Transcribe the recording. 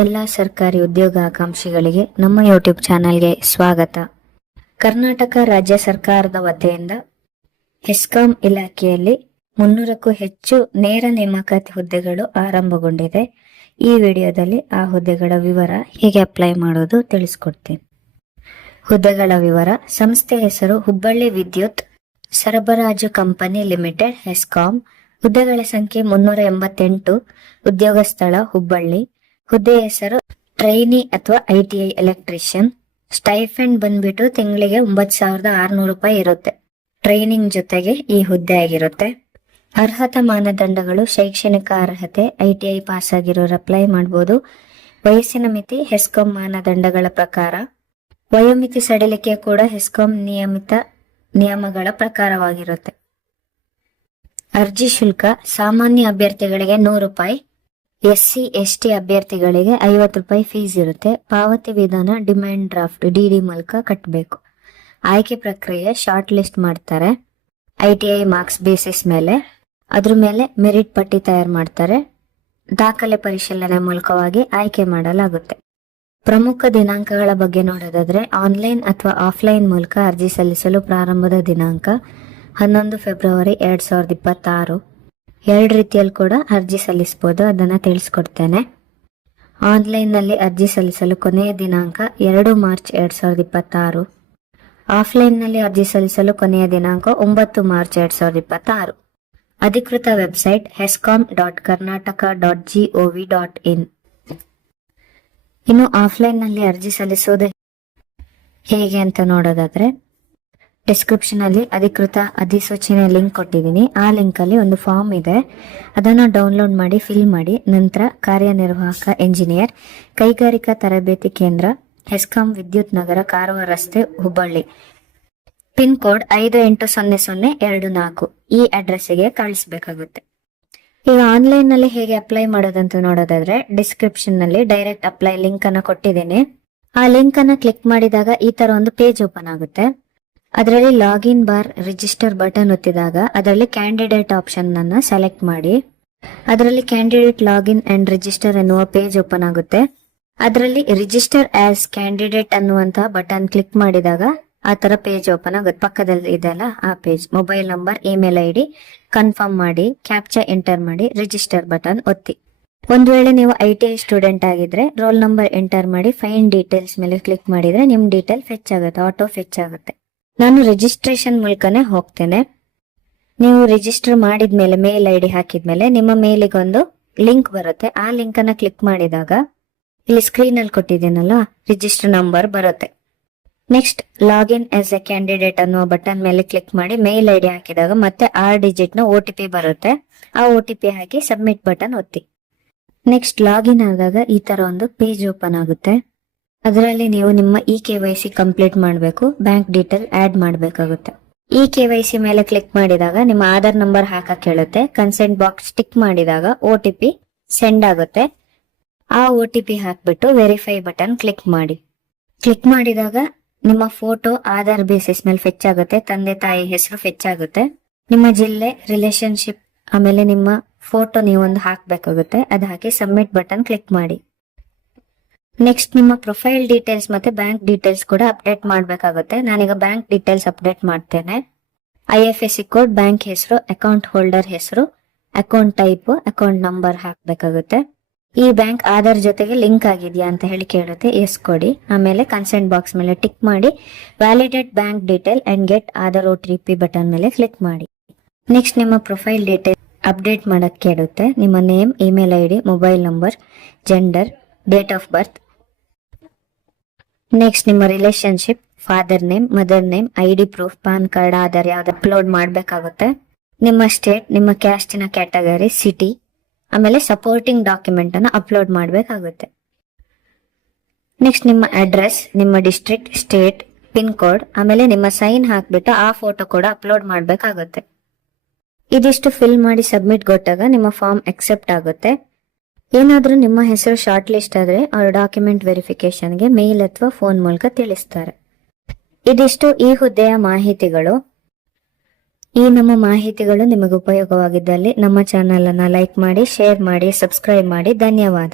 ಎಲ್ಲ ಸರ್ಕಾರಿ ಉದ್ಯೋಗಾಕಾಂಕ್ಷಿಗಳಿಗೆ ನಮ್ಮ ಯೂಟ್ಯೂಬ್ ಚಾನೆಲ್ಗೆ ಸ್ವಾಗತ. ಕರ್ನಾಟಕ ರಾಜ್ಯ ಸರ್ಕಾರದ ವತಿಯಿಂದ ಹೆಸ್ಕಾಂ ಇಲಾಖೆಯಲ್ಲಿ 300ಕ್ಕೂ ಹೆಚ್ಚು ನೇರ ನೇಮಕಾತಿ ಹುದ್ದೆಗಳು ಆರಂಭಗೊಂಡಿದೆ. ಈ ವಿಡಿಯೋದಲ್ಲಿ ಆ ಹುದ್ದೆಗಳ ವಿವರ ಹೇಗೆ ಅಪ್ಲೈ ಮಾಡೋದು ತಿಳಿಸ್ಕೊಡ್ತೀನಿ. ಹುದ್ದೆಗಳ ವಿವರ: ಸಂಸ್ಥೆ ಹೆಸರು ಹುಬ್ಬಳ್ಳಿ ವಿದ್ಯುತ್ ಸರಬರಾಜು ಕಂಪನಿ ಲಿಮಿಟೆಡ್ ಹೆಸ್ಕಾಂ. ಹುದ್ದೆಗಳ ಸಂಖ್ಯೆ 388. ಉದ್ಯೋಗ ಸ್ಥಳ ಹುಬ್ಬಳ್ಳಿ. ಹುದ್ದೆ ಹೆಸರು ಟ್ರೈನಿ ಅಥವಾ ITI ಎಲೆಕ್ಟ್ರಿಷಿಯನ್. ಸ್ಟೈಫೆಂಡ್ ಬಂದ್ಬಿಟ್ಟು ತಿಂಗಳಿಗೆ 9,600 ರೂಪಾಯಿ ಇರುತ್ತೆ. ಟ್ರೈನಿಂಗ್ ಜೊತೆಗೆ ಈ ಹುದ್ದೆ ಆಗಿರುತ್ತೆ. ಅರ್ಹತಾ ಮಾನದಂಡಗಳು: ಶೈಕ್ಷಣಿಕ ಅರ್ಹತೆ ITI ಪಾಸ್ ಆಗಿರೋರು ಅಪ್ಲೈ ಮಾಡಬಹುದು. ವಯಸ್ಸಿನ ಮಿತಿ ಹೆಸ್ಕಾಂ ಮಾನದಂಡಗಳ ಪ್ರಕಾರ. ವಯೋಮಿತಿ ಸಡಿಲಿಕೆ ಕೂಡ ಹೆಸ್ಕಾಂ ನಿಯಮಗಳ ಪ್ರಕಾರವಾಗಿರುತ್ತೆ. ಅರ್ಜಿ ಶುಲ್ಕ: ಸಾಮಾನ್ಯ ಅಭ್ಯರ್ಥಿಗಳಿಗೆ 100 ರೂಪಾಯಿ, SC ST ಅಭ್ಯರ್ಥಿಗಳಿಗೆ 50 ರೂಪಾಯಿ ಫೀಸ್ ಇರುತ್ತೆ. ಪಾವತಿ ವಿಧಾನ ಡಿಮ್ಯಾಂಡ್ ಡ್ರಾಫ್ಟ್ DD ಮೂಲಕ ಕಟ್ಟಬೇಕು. ಆಯ್ಕೆ ಪ್ರಕ್ರಿಯೆ: ಶಾರ್ಟ್ ಲಿಸ್ಟ್ ಮಾಡ್ತಾರೆ ITI ಮಾರ್ಕ್ಸ್ ಬೇಸಿಸ್ ಮೇಲೆ. ಅದ್ರ ಮೇಲೆ ಮೆರಿಟ್ ಪಟ್ಟಿ ತಯಾರು ಮಾಡ್ತಾರೆ. ದಾಖಲೆ ಪರಿಶೀಲನೆ ಮೂಲಕವಾಗಿ ಆಯ್ಕೆ ಮಾಡಲಾಗುತ್ತೆ. ಪ್ರಮುಖ ದಿನಾಂಕಗಳ ಬಗ್ಗೆ ನೋಡೋದಾದ್ರೆ, ಆನ್ಲೈನ್ ಅಥವಾ ಆಫ್ಲೈನ್ ಮೂಲಕ ಅರ್ಜಿ ಸಲ್ಲಿಸಲು ಪ್ರಾರಂಭದ ದಿನಾಂಕ 11 ಫೆಬ್ರವರಿ 2026. 2 ರೀತಿಯಲ್ಲಿ ಕೂಡ ಅರ್ಜಿ ಸಲ್ಲಿಸಬಹುದು, ಅದನ್ನ ತಿಳಿಸ್ಕೊಡ್ತೇನೆ. ಆನ್ಲೈನ್ ನಲ್ಲಿ ಅರ್ಜಿ ಸಲ್ಲಿಸಲು ಕೊನೆಯ ದಿನಾಂಕ 2 ಮಾರ್ಚ್ 2026. ಆಫ್ಲೈನ್ ನಲ್ಲಿ ಅರ್ಜಿ ಸಲ್ಲಿಸಲು ಕೊನೆಯ ದಿನಾಂಕ 9 ಮಾರ್ಚ್ 2026. ಅಧಿಕೃತ ವೆಬ್ಸೈಟ್ hescom.karnataka.gov.in. ಇನ್ನು ಆಫ್ಲೈನ್ ನಲ್ಲಿ ಅರ್ಜಿ ಸಲ್ಲಿಸೋದು ಹೇಗೆ ಅಂತ ನೋಡೋದಾದ್ರೆ, ಡಿಸ್ಕ್ರಿಪ್ಷನ್ ಅಲ್ಲಿ ಅಧಿಕೃತ ಅಧಿಸೂಚನೆ ಲಿಂಕ್ ಕೊಟ್ಟಿದ್ದೀನಿ. ಆ ಲಿಂಕ್ ಅಲ್ಲಿ ಒಂದು ಫಾರ್ಮ್ ಇದೆ, ಅದನ್ನ ಡೌನ್ಲೋಡ್ ಮಾಡಿ ಫಿಲ್ ಮಾಡಿ. ನಂತರ ಕಾರ್ಯನಿರ್ವಾಹಕ ಎಂಜಿನಿಯರ್, ಕೈಗಾರಿಕಾ ತರಬೇತಿ ಕೇಂದ್ರ, ಹೆಸ್ಕಾಂ ವಿದ್ಯುತ್ ನಗರ, ಕಾರವಾರ ರಸ್ತೆ, ಹುಬ್ಬಳ್ಳಿ, ಪಿನ್ ಕೋಡ್ 580024 ಈ ಅಡ್ರೆಸ್ಗೆ ಕಳಿಸಬೇಕಾಗುತ್ತೆ. ಈಗ ಆನ್ಲೈನ್ ನಲ್ಲಿ ಹೇಗೆ ಅಪ್ಲೈ ಮಾಡೋದಂತ ನೋಡೋದಾದ್ರೆ, ಡಿಸ್ಕ್ರಿಪ್ಷನ್ ನಲ್ಲಿ ಡೈರೆಕ್ಟ್ ಅಪ್ಲೈ ಲಿಂಕ್ ಅನ್ನ ಕೊಟ್ಟಿದ್ದೀನಿ. ಆ ಲಿಂಕ್ ಅನ್ನ ಕ್ಲಿಕ್ ಮಾಡಿದಾಗ ಈ ತರ ಒಂದು ಪೇಜ್ ಓಪನ್ ಆಗುತ್ತೆ. ಅದರಲ್ಲಿ ಲಾಗಿನ್ ಬಾರ್ ರಿಜಿಸ್ಟರ್ ಬಟನ್ ಒತ್ತಿದಾಗ ಅದರಲ್ಲಿ ಕ್ಯಾಂಡಿಡೇಟ್ ಆಪ್ಷನ್ ಅನ್ನ ಸೆಲೆಕ್ಟ್ ಮಾಡಿ. ಅದರಲ್ಲಿ ಕ್ಯಾಂಡಿಡೇಟ್ ಲಾಗಿನ್ ಅಂಡ್ ರಿಜಿಸ್ಟರ್ ಎನ್ನುವ ಪೇಜ್ ಓಪನ್ ಆಗುತ್ತೆ. ಅದರಲ್ಲಿ ರಿಜಿಸ್ಟರ್ ಆಸ್ ಕ್ಯಾಂಡಿಡೇಟ್ ಅನ್ನುವಂತಹ ಬಟನ್ ಕ್ಲಿಕ್ ಮಾಡಿದಾಗ ಆ ತರ ಪೇಜ್ ಓಪನ್ ಆಗುತ್ತೆ. ಪಕ್ಕದಲ್ಲಿ ಇದೆಲ್ಲ ಆ page. Mobile number, email ID confirm ಮಾಡಿ, ಕ್ಯಾಪ್ಚಾ ಎಂಟರ್ ಮಾಡಿ, ರಿಜಿಸ್ಟರ್ ಬಟನ್ ಒತ್ತಿ. ಒಂದ್ ವೇಳೆ ನೀವು ITI ಸ್ಟೂಡೆಂಟ್ ಆಗಿದ್ರೆ ರೋಲ್ ನಂಬರ್ ಎಂಟರ್ ಮಾಡಿ ಫೈನ್ ಡೀಟೇಲ್ಸ್ ಮೇಲೆ ಕ್ಲಿಕ್ ಮಾಡಿದ್ರೆ ನಿಮ್ ಡೀಟೇಲ್ ಫೆಚ್ ಆಗುತ್ತೆ, ಆಟೋ ಫೆಚ್ ಆಗುತ್ತೆ. ನಾನು ರಿಜಿಸ್ಟ್ರೇಷನ್ ಮೂಲಕನೇ ಹೋಗ್ತೇನೆ. ನೀವು ರಿಜಿಸ್ಟರ್ ಮಾಡಿದ್ಮೇಲೆ ಮೇಲ್ ID ಹಾಕಿದ್ಮೇಲೆ ನಿಮ್ಮ ಮೇಲಿಗೊಂದು ಲಿಂಕ್ ಬರುತ್ತೆ. ಆ ಲಿಂಕ್ ಅನ್ನ ಕ್ಲಿಕ್ ಮಾಡಿದಾಗ ಇಲ್ಲಿ ಸ್ಕ್ರೀನ್ ಅಲ್ಲಿ ಕೊಟ್ಟಿದ್ದೀನಲ್ಲ ರಿಜಿಸ್ಟರ್ ನಂಬರ್ ಬರುತ್ತೆ. Next login as A candidate ಅನ್ನುವ ಬಟನ್ ಮೇಲೆ ಕ್ಲಿಕ್ ಮಾಡಿ ಮೇಲ್ ID ಹಾಕಿದಾಗ ಮತ್ತೆ 6 ಡಿಜಿಟ್ ನ OTP ಬರುತ್ತೆ. ಆ OTP ಹಾಕಿ ಸಬ್ಮಿಟ್ ಬಟನ್ ಒತ್ತಿ. ನೆಕ್ಸ್ಟ್ ಲಾಗಿನ್ ಆದಾಗ ಈ ತರ ಒಂದು ಪೇಜ್ ಓಪನ್ ಆಗುತ್ತೆ. ಅದರಲ್ಲಿ ನೀವು ನಿಮ್ಮ KYC ಕಂಪ್ಲೀಟ್ ಮಾಡಬೇಕು, ಬ್ಯಾಂಕ್ ಡೀಟೇಲ್ ಆಡ್ ಮಾಡಬೇಕಾಗುತ್ತೆ. KYC ಮೇಲೆ ಕ್ಲಿಕ್ ಮಾಡಿದಾಗ ನಿಮ್ಮ ಆಧಾರ್ ನಂಬರ್ ಹಾಕಕ್ ಹೇಳುತ್ತೆ. ಕನ್ಸೆಂಟ್ ಬಾಕ್ಸ್ ಟಿಕ್ ಮಾಡಿದಾಗ OTP ಸೆಂಡ್ ಆಗುತ್ತೆ. ಆ OTP ಹಾಕ್ಬಿಟ್ಟು ವೆರಿಫೈ ಬಟನ್ ಕ್ಲಿಕ್ ಮಾಡಿ. ಕ್ಲಿಕ್ ಮಾಡಿದಾಗ ನಿಮ್ಮ ಫೋಟೋ ಆಧಾರ್ ಬೇಸಿಸ್ ಮೇಲೆ ಫೆಚ್ ಆಗುತ್ತೆ. ತಂದೆ ತಾಯಿ ಹೆಸರು ಫೆಚ್ ಆಗುತ್ತೆ. ನಿಮ್ಮ ಜಿಲ್ಲೆ, ರಿಲೇಶನ್ಶಿಪ್, ಆಮೇಲೆ ನಿಮ್ಮ ಫೋಟೋ ನೀವೊಂದು ಹಾಕ್ಬೇಕಾಗುತ್ತೆ. ಅದು ಹಾಕಿ ಸಬ್ಮಿಟ್ ಬಟನ್ ಕ್ಲಿಕ್ ಮಾಡಿ. ನೆಕ್ಸ್ಟ್ ನಿಮ್ಮ ಪ್ರೊಫೈಲ್ ಡೀಟೇಲ್ಸ್ ಮತ್ತೆ ಬ್ಯಾಂಕ್ ಡೀಟೇಲ್ಸ್ ಕೂಡ ಅಪ್ಡೇಟ್ ಮಾಡಬೇಕಾಗುತ್ತೆ. ನಾನೀಗ ಬ್ಯಾಂಕ್ ಡೀಟೇಲ್ಸ್ ಅಪ್ಡೇಟ್ ಮಾಡ್ತೇನೆ. IFSC ಕೋಡ್, ಬ್ಯಾಂಕ್ ಹೆಸರು, ಅಕೌಂಟ್ ಹೋಲ್ಡರ್ ಹೆಸರು, ಅಕೌಂಟ್ ಟೈಪ್, ಅಕೌಂಟ್ ನಂಬರ್ ಹಾಕ್ಬೇಕಾಗುತ್ತೆ. ಈ ಬ್ಯಾಂಕ್ ಆಧಾರ್ ಜೊತೆಗೆ ಲಿಂಕ್ ಆಗಿದೆಯಾ ಅಂತ ಹೇಳಿ ಕೇಳುತ್ತೆ, ಎಸ್ ಕೊಡಿ. ಆಮೇಲೆ ಕನ್ಸೆಂಟ್ ಬಾಕ್ಸ್ ಮೇಲೆ ಟಿಕ್ ಮಾಡಿ validate bank detail and get Aadhaar OTP button ಮೇಲೆ ಕ್ಲಿಕ್ ಮಾಡಿ. ನೆಕ್ಸ್ಟ್ ನಿಮ್ಮ ಪ್ರೊಫೈಲ್ ಡೀಟೇಲ್ ಅಪ್ಡೇಟ್ ಮಾಡಕ್ ಕೇಳುತ್ತೆ. ನಿಮ್ಮ name, email ID, mobile number, gender, date of birth. Next ನಿಮ್ಮ relationship, father name, mother name, ID proof, PAN card, Aadhaar ಯಾವ್ದು upload ಮಾಡಬೇಕಾಗುತ್ತೆ. ನಿಮ್ಮ ಸ್ಟೇಟ್, ನಿಮ್ಮ ಕ್ಯಾಸ್ಟಿನ ಕ್ಯಾಟಗರಿ, ಸಿಟಿ, ಆಮೇಲೆ ಸಪೋರ್ಟಿಂಗ್ ಡಾಕ್ಯುಮೆಂಟ್ ಅನ್ನ ಅಪ್ಲೋಡ್ ಮಾಡಬೇಕಾಗುತ್ತೆ. ನೆಕ್ಸ್ಟ್ ನಿಮ್ಮ ಅಡ್ರೆಸ್, ನಿಮ್ಮ ಡಿಸ್ಟ್ರಿಕ್ಟ್, ಸ್ಟೇಟ್, ಪಿನ್ ಕೋಡ್, ಆಮೇಲೆ ನಿಮ್ಮ ಸೈನ್ ಹಾಕ್ಬಿಟ್ಟು ಆ ಫೋಟೋ ಕೂಡ ಅಪ್ಲೋಡ್ ಮಾಡಬೇಕಾಗುತ್ತೆ. ಇದಿಷ್ಟು ಫಿಲ್ ಮಾಡಿ ಸಬ್ಮಿಟ್ ಕೊಟ್ಟಾಗ ನಿಮ್ಮ ಫಾರ್ಮ್ ಅಕ್ಸೆಪ್ಟ್ ಆಗುತ್ತೆ. ಏನಾದ್ರೂ ನಿಮ್ಮ ಹೆಸರು ಶಾರ್ಟ್ ಲಿಸ್ಟ್ ಆದ್ರೆ ಅವ್ರ ಡಾಕ್ಯುಮೆಂಟ್ ವೆರಿಫಿಕೇಶನ್ಗೆ ಮೇಲ್ ಅಥವಾ ಫೋನ್ ಮೂಲಕ ತಿಳಿಸ್ತಾರೆ. ಇದಿಷ್ಟು ಈ ಹುದ್ದೆಯ ಮಾಹಿತಿಗಳು. ಈ ನಮ್ಮ ಮಾಹಿತಿಗಳು ನಿಮಗೆ ಉಪಯೋಗವಾಗಿದ್ದಲ್ಲಿ ನಮ್ಮ ಚಾನೆಲ್ ಅನ್ನ ಲೈಕ್ ಮಾಡಿ, ಶೇರ್ ಮಾಡಿ, ಸಬ್ಸ್ಕ್ರೈಬ್ ಮಾಡಿ. ಧನ್ಯವಾದ.